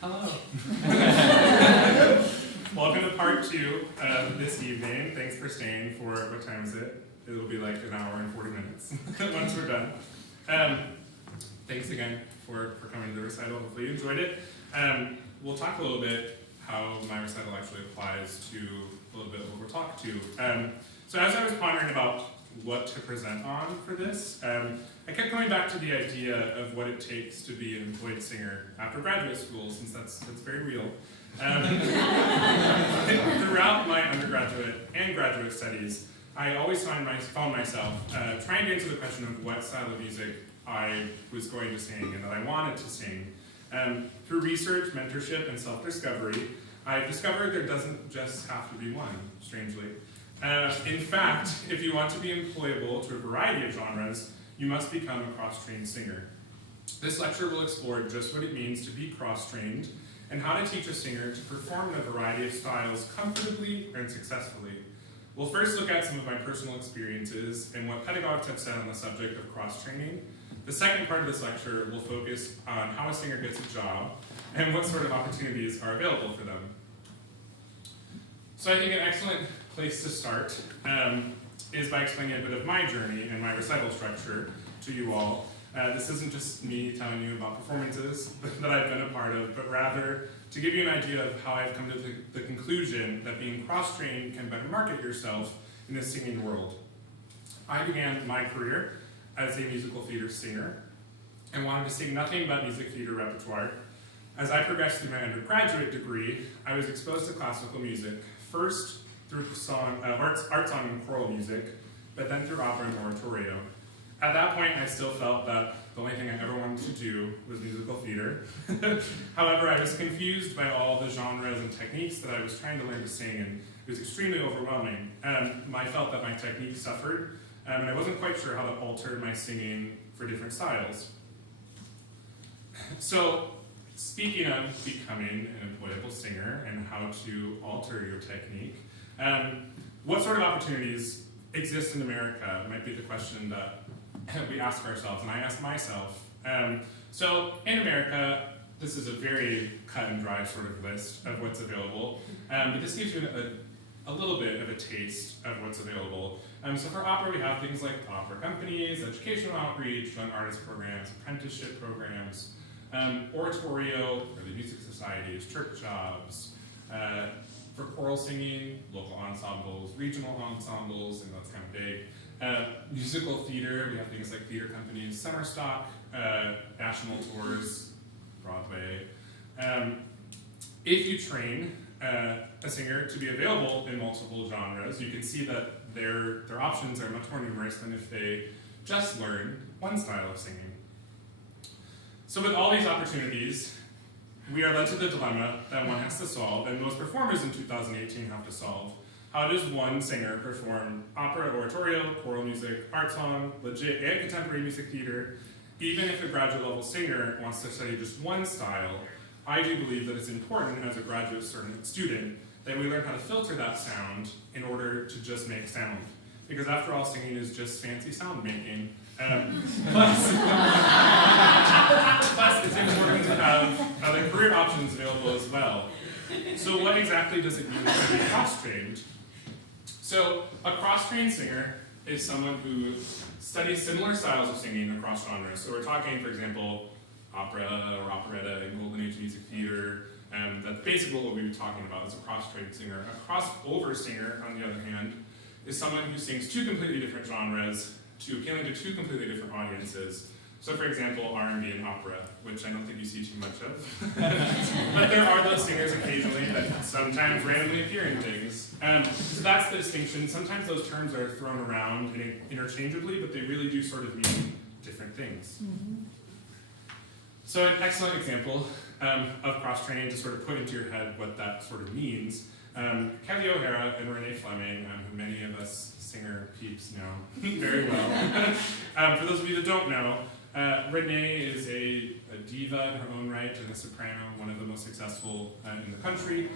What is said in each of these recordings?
Hello. Welcome to part 2 of this evening. Thanks for staying for, what time is it? It'll be like an hour and 40 minutes once we're done. Thanks again for coming to the recital. Hopefully you enjoyed it. We'll talk a little bit how my recital actually applies to a little bit of what we're talking to. So as I was pondering about what to present on for this, I kept coming back to the idea of what it takes to be an employed singer after graduate school, since that's very real. Throughout my undergraduate and graduate studies, I always found myself trying to answer the question of what style of music I was going to sing and that I wanted to sing. Through research, mentorship, and self-discovery, I've discovered there doesn't just have to be one, strangely. In fact, if you want to be employable to a variety of genres, you must become a cross-trained singer. This lecture will explore just what it means to be cross-trained and how to teach a singer to perform in a variety of styles comfortably and successfully. We'll first look at some of my personal experiences and what pedagogues have said on the subject of cross-training. The second part of this lecture will focus on how a singer gets a job and what sort of opportunities are available for them. So I think an excellent place to start is by explaining a bit of my journey and my recital structure to you all. This isn't just me telling you about performances that I've been a part of, but rather to give you an idea of how I've come to the conclusion that being cross-trained can better market yourself in the singing world. I began my career as a musical theater singer and wanted to sing nothing but music theater repertoire. As I progressed through my undergraduate degree, I was exposed to classical music, first through art song and choral music, but then through opera and oratorio. At that point, I still felt that the only thing I ever wanted to do was musical theater. However, I was confused by all the genres and techniques that I was trying to learn to sing, and it was extremely overwhelming. I felt that my technique suffered, and I wasn't quite sure how to alter my singing for different styles. So, speaking of becoming an employable singer and how to alter your technique, what sort of opportunities exist in America might be the question that we ask ourselves, and I ask myself. So in America, this is a very cut and dry sort of list of what's available, but this gives you a little bit of a taste of what's available. So for opera, we have things like opera companies, educational outreach, young artist programs, apprenticeship programs, oratorio, or the music societies, church jobs. For choral singing, local ensembles, regional ensembles, and that's kind of big. Musical theater, we have things like theater companies, summer stock, national tours, Broadway. If you train a singer to be available in multiple genres, you can see that their options are much more numerous than if they just learn one style of singing. So with all these opportunities, we are led to the dilemma that one has to solve, and most performers in 2018 have to solve. How does one singer perform opera, oratorio, choral music, art song, legit and contemporary music theater? Even if a graduate level singer wants to study just one style, I do believe that it's important as a graduate student that we learn how to filter that sound in order to just make sound. Because after all, singing is just fancy sound making. Plus, it's important to have other career options available as well. So what exactly does it mean to be cross-trained? So a cross-trained singer is someone who studies similar styles of singing across genres. So we're talking, for example, opera or operetta and Golden Age music theater. That's basically what we've been talking about as a cross-trained singer. A crossover singer, on the other hand, is someone who sings two completely different genres to appealing to two completely different audiences. So for example, R&B and opera, which I don't think you see too much of. But there are those singers occasionally that sometimes randomly appear in things. So that's the distinction. Sometimes those terms are thrown around interchangeably, but they really do sort of mean different things. Mm-hmm. So an excellent example of cross-training to sort of put into your head what that sort of means. Kelly O'Hara and Renee Fleming, who many of us singer peeps know very well. For those of you that don't know, Renee is a diva in her own right and a soprano, one of the most successful in the country.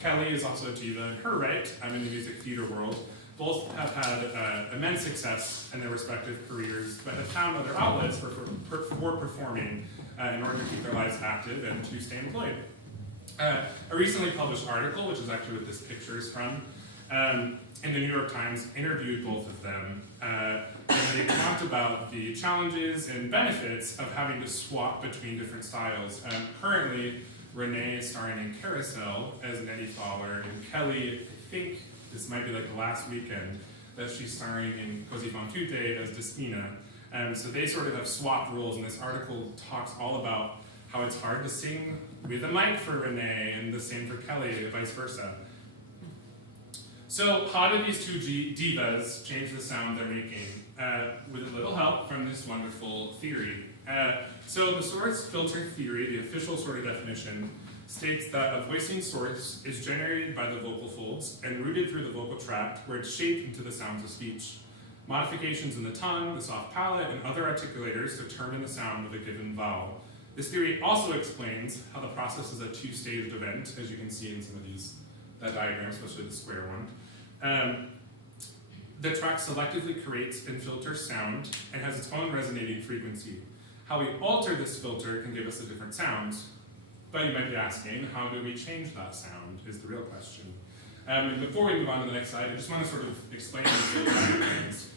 Kelly is also a diva in her right in the music theater world. Both have had immense success in their respective careers, but have found other outlets for performing in order to keep their lives active and to stay employed. A recently published article, which is actually what this picture is from, in the New York Times, interviewed both of them, and they talked about the challenges and benefits of having to swap between different styles. Currently, Renee is starring in Carousel as Nettie Fowler, and Kelly, I think this might be like the last weekend, that she's starring in Così fan tutte as Despina. So they sort of have swapped roles, and this article talks all about how it's hard to sing with a mic for Renee, and the same for Kelly, and vice versa. So how do these two divas change the sound they're making? With a little help from this wonderful theory. So the source filter theory, the official sort of definition, states that a voicing source is generated by the vocal folds and routed through the vocal tract where it's shaped into the sounds of speech. Modifications in the tongue, the soft palate, and other articulators determine the sound of a given vowel. This theory also explains how the process is a two-staged event, as you can see in some of these diagrams, especially the square one. The tract selectively creates and filters sound and has its own resonating frequency. How we alter this filter can give us a different sound, but you might be asking, how do we change that sound is the real question. And before we move on to the next slide, I just want to sort of explain these little diagrams.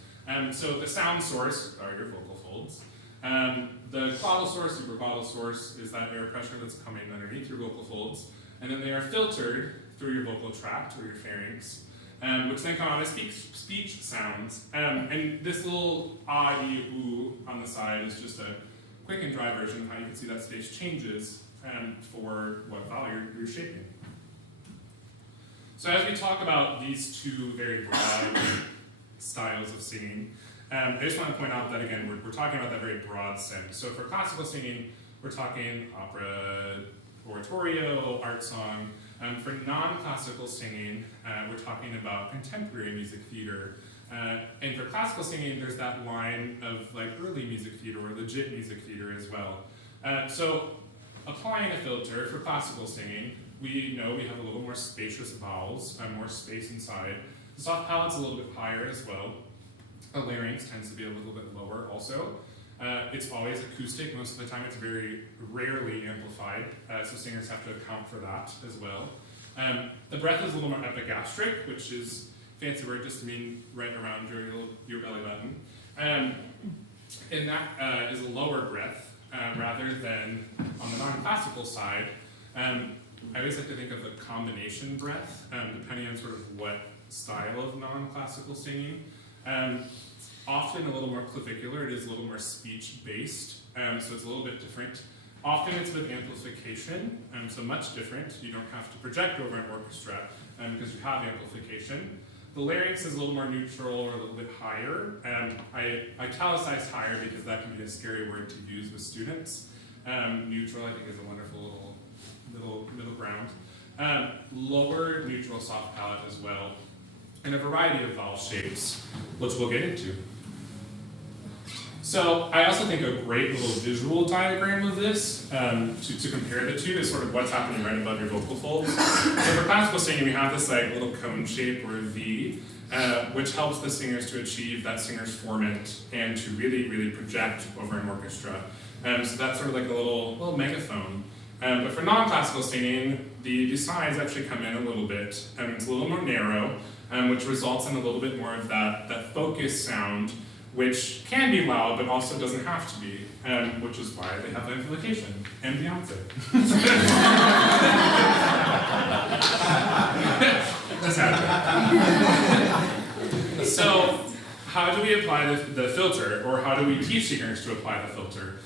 So the sound source are your vocal folds. The glottal source, supraglottal source, is that air pressure that's coming underneath your vocal folds, and then they are filtered through your vocal tract or your pharynx, which then come out as speech sounds. And this little ah, ee, ooh on the side is just a quick and dry version of how you can see that space changes for what vowel you're shaping. So as we talk about these two very broad styles of singing, I just want to point out that, again, we're talking about that very broad sense. So for classical singing, we're talking opera, oratorio, art song. For non-classical singing, we're talking about contemporary music theater. And for classical singing, there's that line of like early music theater or legit music theater as well. So applying a filter for classical singing, we know we have a little more spacious vowels, more space inside. The soft palate's a little bit higher as well. The larynx tends to be a little bit lower also. It's always acoustic. Most of the time it's very rarely amplified, so singers have to account for that as well. The breath is a little more epigastric, which is a fancy word just to mean right around your belly button. And that is a lower breath rather than on the non-classical side. I always like to think of a combination breath, depending on sort of what style of non-classical singing. Often a little more clavicular, it is a little more speech-based, so it's a little bit different. Often it's with amplification, so much different. You don't have to project over an orchestra because you have amplification. The larynx is a little more neutral or a little bit higher. I italicize higher because that can be a scary word to use with students. Neutral, I think, is a wonderful middle ground. Lower neutral soft palate as well, and a variety of vowel shapes, which we'll get into. So I also think a great little visual diagram of this to compare the two is sort of what's happening right above your vocal folds. So for classical singing, we have this like little cone shape or a V, which helps the singers to achieve that singer's formant and to really, really project over an orchestra. So that's sort of like a little megaphone. But for non-classical singing, the sides actually come in a little bit. It's a little more narrow, which results in a little bit more of that focused sound, which can be loud, but also doesn't have to be, which is why they have amplification and Beyonce. That's happening. So, how do we apply the filter, or how do we teach singers to apply the filter?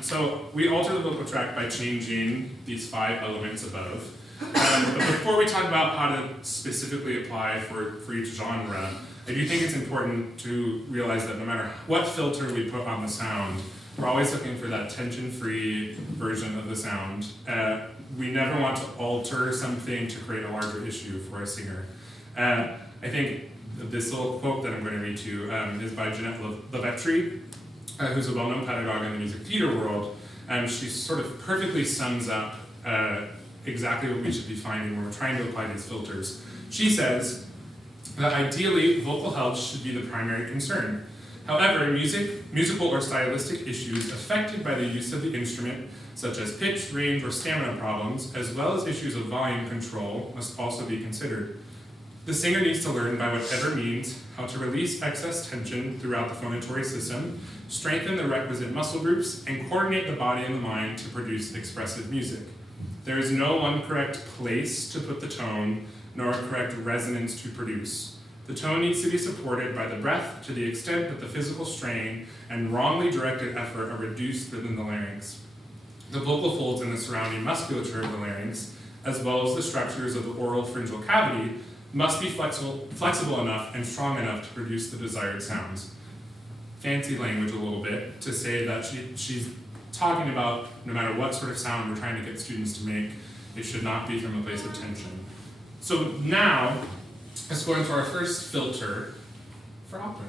So we alter the vocal tract by changing these 5 elements above. But before we talk about how to specifically apply for each genre, I do think it's important to realize that no matter what filter we put on the sound, we're always looking for that tension-free version of the sound. We never want to alter something to create a larger issue for a singer. I think this little quote that I'm going to read to you is by Jeanette Levetri, who's a well-known pedagogue in the music theater world. She sort of perfectly sums up exactly what we should be finding when we're trying to apply these filters. She says that ideally, vocal health should be the primary concern. However, musical or stylistic issues affected by the use of the instrument, such as pitch, range, or stamina problems, as well as issues of volume control, must also be considered. The singer needs to learn by whatever means how to release excess tension throughout the phonatory system, strengthen the requisite muscle groups, and coordinate the body and the mind to produce expressive music. There is no one correct place to put the tone, nor a correct resonance to produce. The tone needs to be supported by the breath to the extent that the physical strain and wrongly directed effort are reduced within the larynx. The vocal folds in the surrounding musculature of the larynx, as well as the structures of the oral pharyngeal cavity, must be flexible enough and strong enough to produce the desired sounds. Fancy language a little bit to say that she's talking about no matter what sort of sound we're trying to get students to make, it should not be from a place of tension. So now, let's go into our first filter for opera.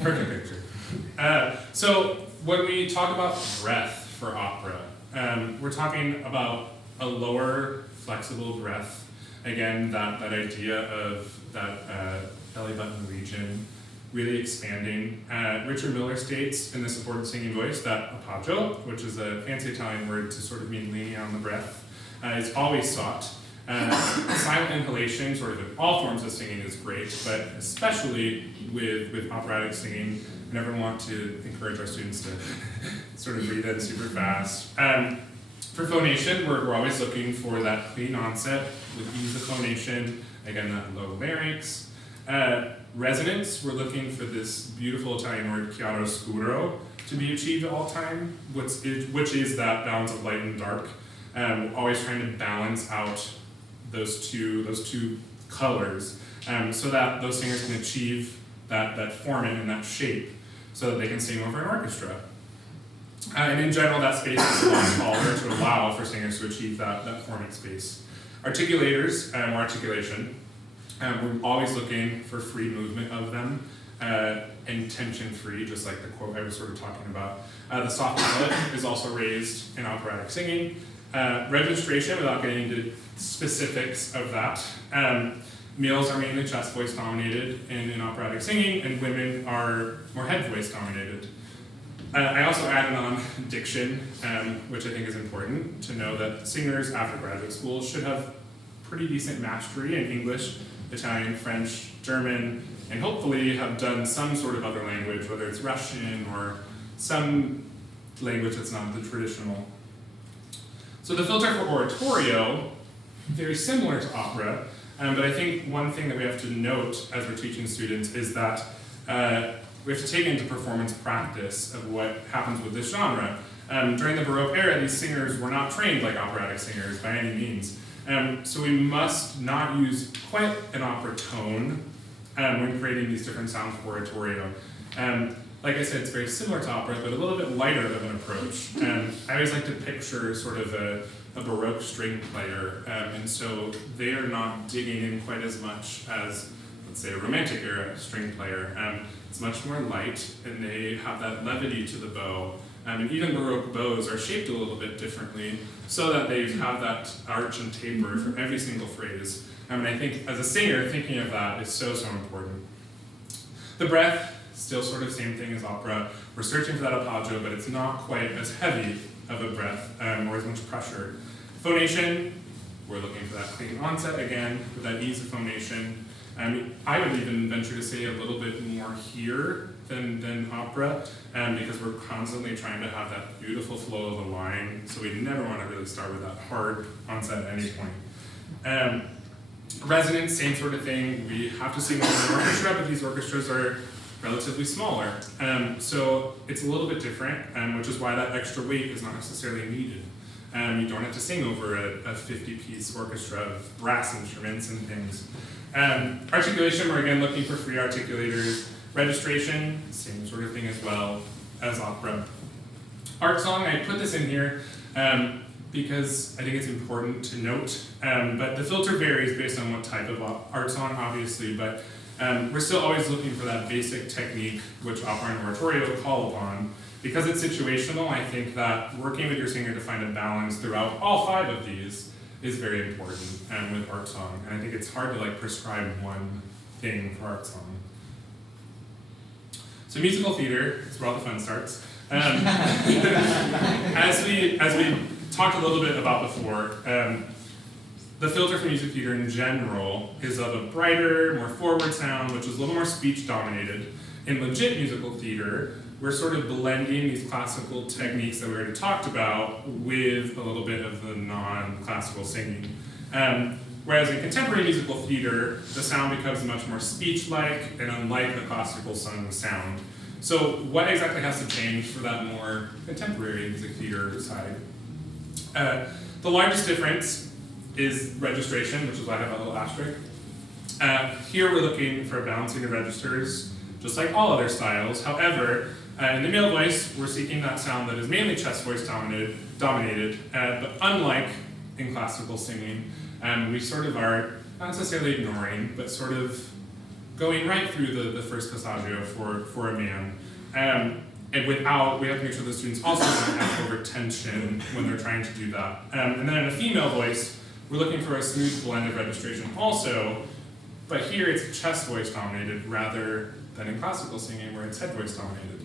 Perfect picture. So when we talk about breath for opera, we're talking about a lower flexible breath. Again, that idea of that belly button region really expanding. Richard Miller states in The Supported Singing Voice that appoggio, which is a fancy Italian word to sort of mean leaning on the breath, is always sought. Silent inhalation, sort of in all forms of singing, is great, but especially with operatic singing, we never want to encourage our students to sort of breathe in super fast. For phonation, we're always looking for that clean onset with ease of phonation, again, that low larynx. Resonance, we're looking for this beautiful Italian word chiaro scuro to be achieved at all time, which is that balance of light and dark. Always trying to balance out those two colors, so that those singers can achieve that forming and that shape, so that they can sing over an orchestra. And in general, that space is a lot taller to allow for singers to achieve that forming space. Articulators, or articulation, we're always looking for free movement of them, and tension-free, just like the quote I was sort of talking about. The soft palate is also raised in operatic singing. Registration, without getting into specifics of that, males are mainly chest voice dominated in operatic singing, and women are more head voice dominated. I also added on diction, which I think is important to know that singers after graduate school should have pretty decent mastery in English, Italian, French, German, and hopefully have done some sort of other language, whether it's Russian or some language that's not the traditional. So the filter for oratorio, very similar to opera, but I think one thing that we have to note as we're teaching students is that we have to take into performance practice of what happens with this genre. During the Baroque era, these singers were not trained like operatic singers by any means. So we must not use quite an opera tone when creating these different sounds for oratorio. Like I said, it's very similar to opera, but a little bit lighter of an approach. I always like to picture sort of a Baroque string player, and so they are not digging in quite as much as, let's say, a Romantic era string player. It's much more light, and they have that levity to the bow. And even Baroque bows are shaped a little bit differently, so that they have that arch and taper for every single phrase. And I think, as a singer, thinking of that is so, so important. The breath, still sort of same thing as opera. We're searching for that appoggio, but it's not quite as heavy of a breath, or as much pressure. Phonation, we're looking for that clean onset again, with that ease of phonation. I would even venture to say a little bit more here than opera, because we're constantly trying to have that beautiful flow of a line, so we never want to really start with that hard onset at any point. Resonance, same sort of thing. We have to sing over an orchestra, but these orchestras are relatively smaller, so it's a little bit different, which is why that extra weight is not necessarily needed. You don't have to sing over a 50-piece orchestra of brass instruments and things. Articulation, we're again looking for free articulators. Registration, same sort of thing as well as opera. Art song, I put this in here because I think it's important to note, but the filter varies based on what type of art song, obviously, but we're still always looking for that basic technique, which opera and oratorio call upon. Because it's situational, I think that working with your singer to find a balance throughout all 5 of these is very important with art song. And I think it's hard to prescribe one thing for art song. So musical theater is where all the fun starts. As we talked a little bit about before, the filter for music theater in general is of a brighter, more forward sound, which is a little more speech dominated. In legit musical theater, we're sort of blending these classical techniques that we already talked about with a little bit of the non-classical singing. Whereas in contemporary musical theater, the sound becomes much more speech-like and unlike the classical sung sound. So what exactly has to change for that more contemporary music theater side? The largest difference is registration, which is why I have a little asterisk. Here we're looking for a balancing of registers, just like all other styles. However, in the male voice, we're seeking that sound that is mainly chest voice dominated, but unlike in classical singing, we sort of are not necessarily ignoring, but sort of going right through the first passaggio for a man. And we have to make sure the students also don't have over tension when they're trying to do that. And then in a female voice, we're looking for a smooth blend of registration also, but here it's chest voice dominated rather than in classical singing where it's head voice dominated.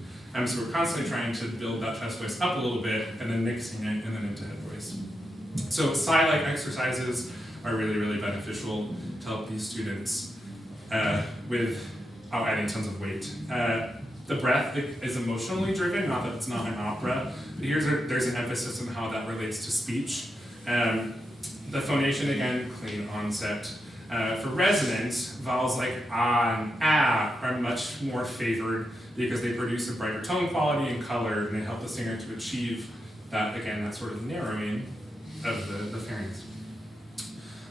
So we're constantly trying to build that chest voice up a little bit and then mixing it and then into head voice. So psi-like exercises are really, really beneficial to help these students without adding tons of weight. The breath is emotionally driven, not that it's not an opera, but there's an emphasis on how that relates to speech. The phonation, again, clean onset. For resonance, vowels like ah and ah are much more favored because they produce a brighter tone quality and color, and they help the singer to achieve that, again, that sort of narrowing of the pharynx.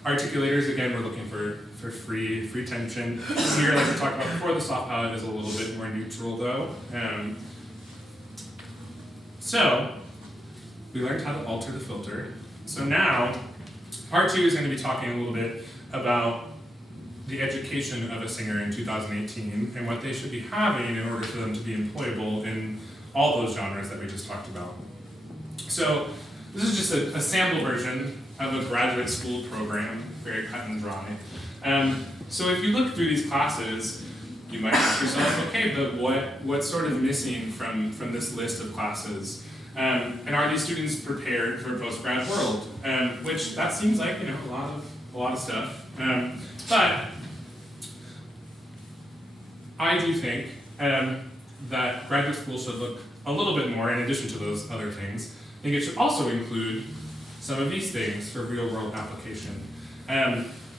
Articulators, again, we're looking for free tension. Here, like we talked about before, the soft palate is a little bit more neutral, though. So, we learned how to alter the filter. So now, part 2 is going to be talking a little bit about the education of a singer in 2018 and what they should be having in order for them to be employable in all those genres that we just talked about. So, this is just a sample version of a graduate school program, very cut and dry. So if you look through these classes, you might ask yourself, okay, but what's sort of missing from this list of classes? And are these students prepared for a post-grad world? Which that seems like, a lot of stuff. But I do think that graduate school should look a little bit more, in addition to those other things. I think it should also include some of these things for real-world application.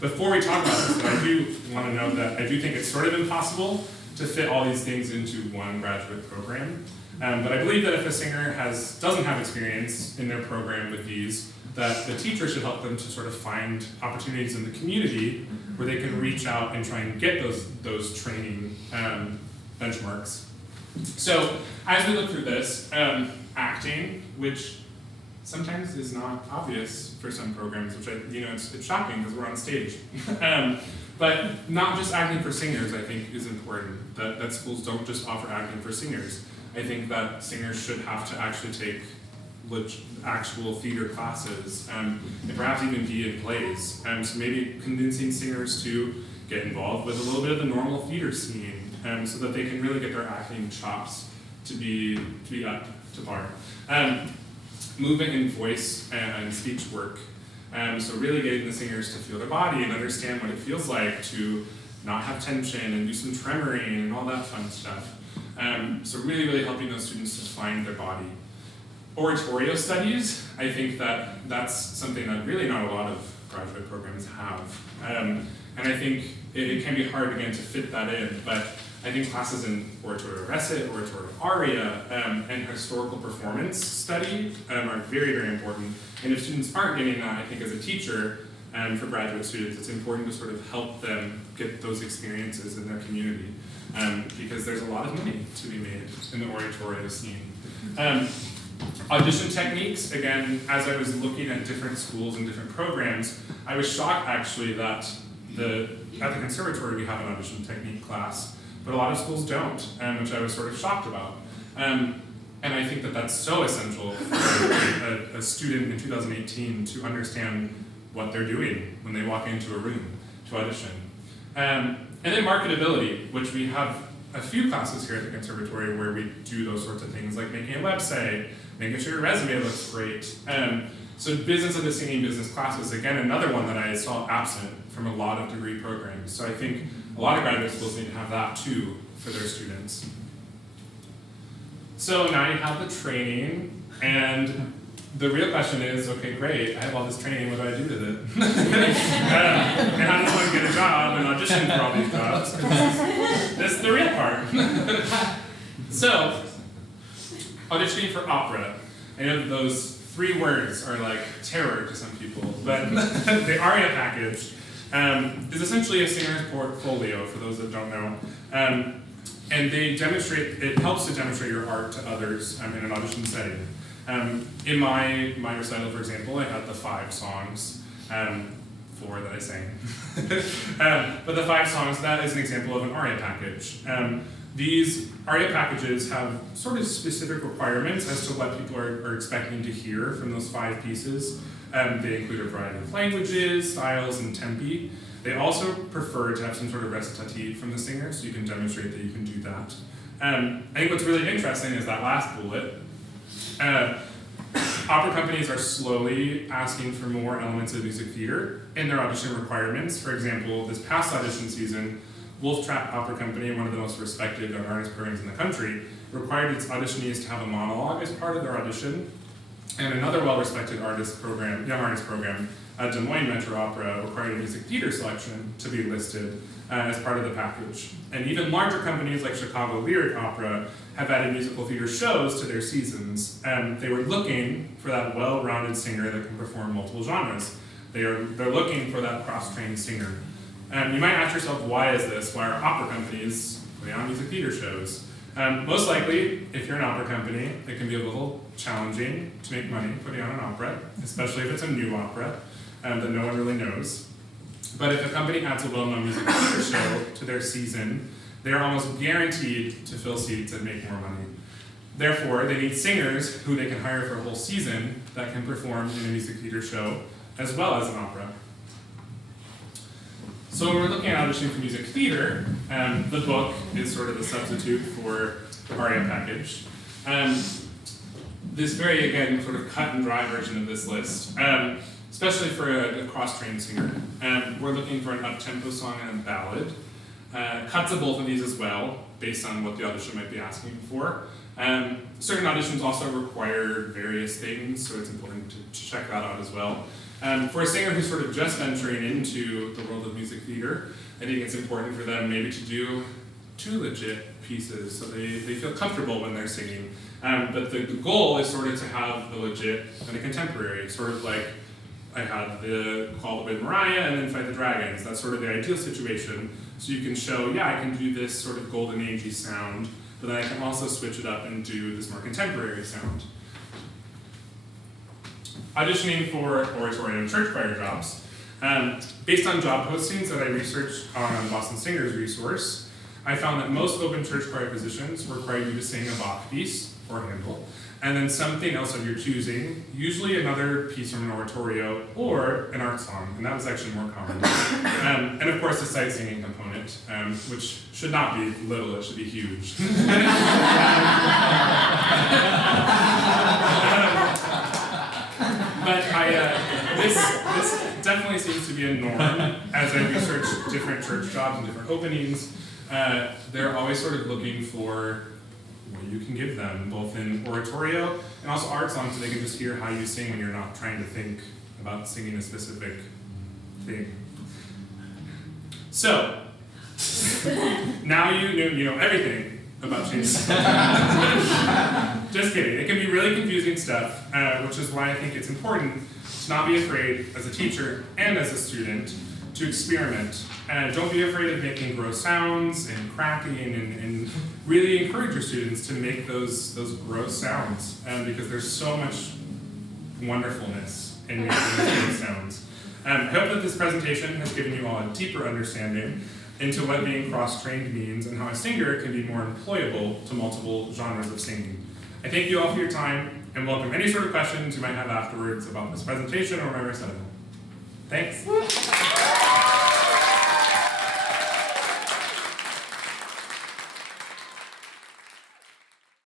Before we talk about this, I do want to note that I do think it's sort of impossible to fit all these things into one graduate program. But I believe that if a singer doesn't have experience in their program with these, that the teacher should help them to sort of find opportunities in the community where they can reach out and try and get those training benchmarks. So as we look through this, acting, which sometimes is not obvious for some programs, which it's shocking because we're on stage. But not just acting for singers, I think, is important. That schools don't just offer acting for singers. I think that singers should have to actually take actual theater classes, and perhaps even be in plays. So maybe convincing singers to get involved with a little bit of the normal theater scene, so that they can really get their acting chops to be up to par. Movement in voice and speech work. So really getting the singers to feel their body and understand what it feels like to not have tension and do some tremoring and all that fun stuff. So really, really helping those students to find their body. Oratorio studies, I think that's something that really not a lot of graduate programs have. And I think it can be hard, again, to fit that in, but I think classes in oratorio recit, oratorio aria, and historical performance study are very, very important. And if students aren't getting that, I think as a teacher, for graduate students, it's important to sort of help them get those experiences in their community, because there's a lot of money to be made in the oratorio scene. Audition techniques, again, as I was looking at different schools and different programs, I was shocked actually that at the Conservatory we have an audition technique class, but a lot of schools don't, which I was sort of shocked about. And I think that that's so essential for a student in 2018 to understand what they're doing when they walk into a room to audition. And then marketability, which we have a few classes here at the Conservatory where we do those sorts of things, like making a website, making sure your resume looks great. So business of the singing business classes, again, another one that I saw absent from a lot of degree programs. So I think a lot of graduate schools need to have that too for their students. So now you have the training, and the real question is, okay, great, I have all this training, what do I do with it? And how does one get a job and audition for all these jobs? This is the real part. So, auditioning for opera. I know those 3 words are like terror to some people, but the ARIA package is essentially a singer's portfolio, for those that don't know. And they demonstrate, it helps to demonstrate your art to others in an audition setting. In my recital, for example, I had the 5 songs, 4 that I sang. But the 5 songs, that is an example of an ARIA package. These ARIA packages have sort of specific requirements as to what people are expecting to hear from those 5 pieces. They include a variety of languages, styles, and tempi. They also prefer to have some sort of recitative from the singer, so you can demonstrate that you can do that. I think what's really interesting is that last bullet. Opera companies are slowly asking for more elements of music theater in their audition requirements. For example, this past audition season, Wolf Trap Opera Company, one of the most respected young artist programs in the country, required its auditionees to have a monologue as part of their audition. And another well-respected artist program, young artist program, Des Moines Metro Opera, required a music theater selection to be listed as part of the package. And even larger companies like Chicago Lyric Opera have added musical theater shows to their seasons. They were looking for that well-rounded singer that can perform multiple genres. They're looking for that cross-trained singer. You might ask yourself, why is this? Why are opera companies putting on music theater shows? Most likely, if you're an opera company, it can be a little challenging to make money putting on an opera, especially if it's a new opera that no one really knows. But if a company adds a well-known music theater show to their season, they are almost guaranteed to fill seats and make more money. Therefore, they need singers who they can hire for a whole season that can perform in a music theater show as well as an opera. So when we're looking at auditioning for music theater, the book is sort of the substitute for the ARIA package. This very, again, sort of cut and dry version of this list, especially for a cross-trained singer. We're looking for an up-tempo song and a ballad. Cuts of both of these as well, based on what the audition might be asking for. Certain auditions also require various things, so it's important to check that out as well. For a singer who's sort of just venturing into the world of music theater, I think it's important for them maybe to do 2 legit pieces so they feel comfortable when they're singing. But the goal is sort of to have a legit and a contemporary, sort of like I had the Call the Wind Mariah and then Fight the Dragons. That's sort of the ideal situation. So you can show, yeah, I can do this sort of golden agey sound, but then I can also switch it up and do this more contemporary sound. Auditioning for oratorio and church choir jobs. Based on job postings that I researched on Boston Singers Resource, I found that most open church choir positions require you to sing a Bach piece or Handel, and then something else of your choosing, usually another piece from an oratorio or an art song, and that was actually more common. And of course the sight singing component, which should not be little, it should be huge. But this definitely seems to be a norm as I research different church jobs and different openings. They're always sort of looking for what you can give them, both in oratorio and also art songs, so they can just hear how you sing when you're not trying to think about singing a specific thing. So, now you know everything about changing. Just kidding. It can be really confusing stuff, which is why I think it's important to not be afraid as a teacher and as a student to experiment. Don't be afraid of making gross sounds and cracking and really encourage your students to make those gross sounds because there's so much wonderfulness in making those gross sounds. I hope that this presentation has given you all a deeper understanding into what being cross-trained means and how a singer can be more employable to multiple genres of singing. I thank you all for your time and welcome any sort of questions you might have afterwards about this presentation or my recital. Thanks.